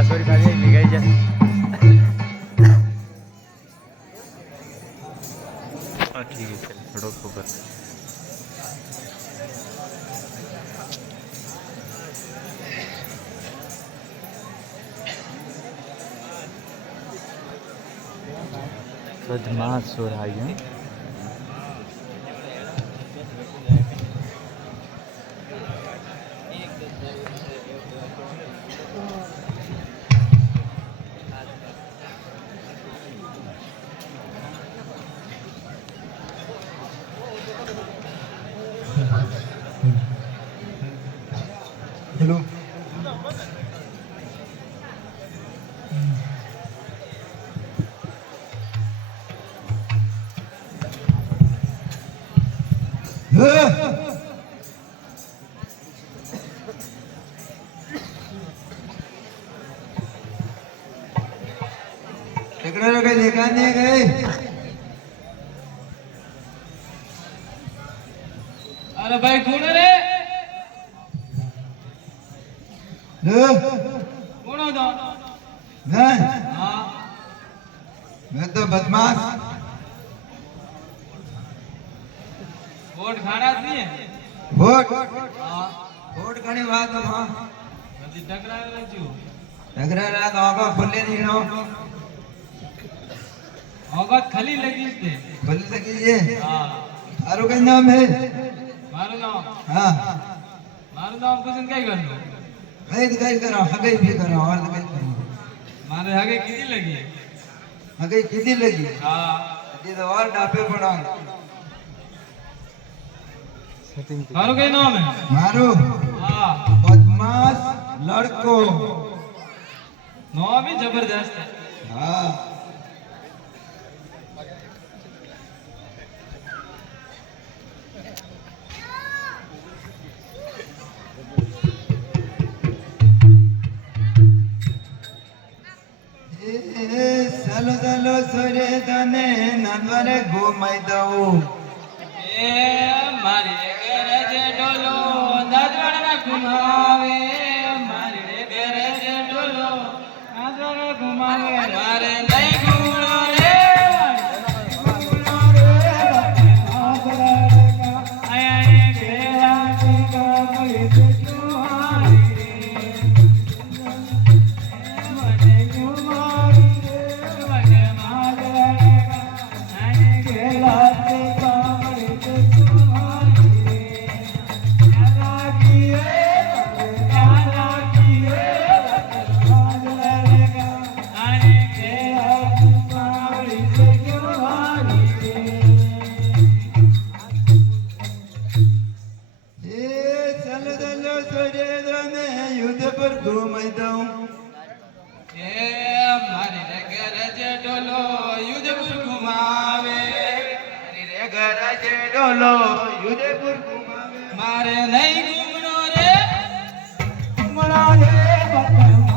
કાસોરી ખાવી ભેગાઈ જાય हाँ ठीक है चल थोड़ा ऊपर बदमाश हो रहा है हेलो देखा नहीं गए अरे भाई कौन है रे कौन हो तो हाँ मैं तो बदमाश वोट खाना नहीं है वोट हाँ वोट घणी વાત માં બધી ટકરાયેલા છું ટકરાયેલા તો આગળ ફૂલે નીનો औगत खली लगी थी ફૂલે લગી છે हाँ તારું કઈ નામ હે मारो नाम હા कुछ कई करनो કઈ કરો હગઈ ભી કરો और કઈ કરો मारे आगे कितनी लगी હગઈ કીધી લગી हाँ હજી તો और ડાપે પડો मारो कई नाम है મારું हाँ બદમાશ લડકો नाम भी जबरदस्त है હા ચાલો ચાલો સોરે તને નાનવારે ઘુમાઈ દઉં ए मारी रे जे डोलो दादवाड़ा घुमावे मारी रे जे डोलो दादवाड़ा घुमावे मारे नहीं घूमनो रे घूमनो रे आया रे गेला की का कोई तुम्हारी मने घुमावी रे मने मारे आया गेला की का ચાલો ચાલો સોરે તને યુદ્ધ પર ઘુમાઈ દઉં મારી રે ઘર જે ડોલો યુધપુર ઘુમાવે મારી રે ઘર જે ડોલો યુદ્ધપુર ઘુમાવે મારે નહીં ઘૂમનો રે ઘુમણા રે